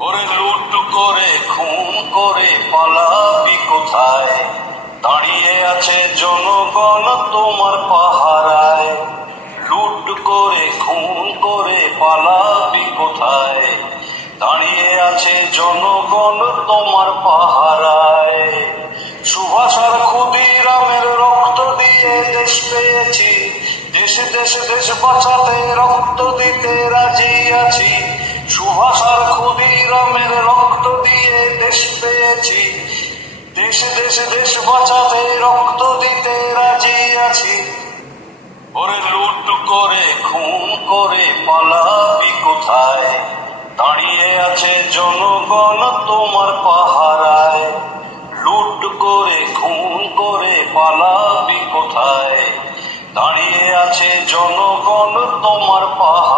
ওরে লুট করে খুন করে পালাবি কোথায়? দাঁড়িয়ে আছে জনগণ তোমার পাহারায়। লুট করে খুন করে পালাবি কোথায়? দাঁড়িয়ে আছে জনগণ তোমার পাহারায়। সুভাষ আর ক্ষুদিরামের রক্ত দিয়ে দেশ পেয়েছি, দেশে দেশে দেশ বাঁচাতে রক্ত দিতে রাজি আছি। সুভাষ আর ক্ষুদিরামের রক্ত দিয়ে দেশ পেয়েছি, দেশে দেশে দেশ বাঁচাতে রক্ত দিতে রাজি আছি। ওরে লুট করে খুন করে পালাবি কোথায়? দাঁড়িয়ে আছে জনগণ তোমার পাহারায়। লুট করে খুন করে পালাবি কোথায়? দাঁড়িয়ে আছে জনগণ তোমার পাহারায়।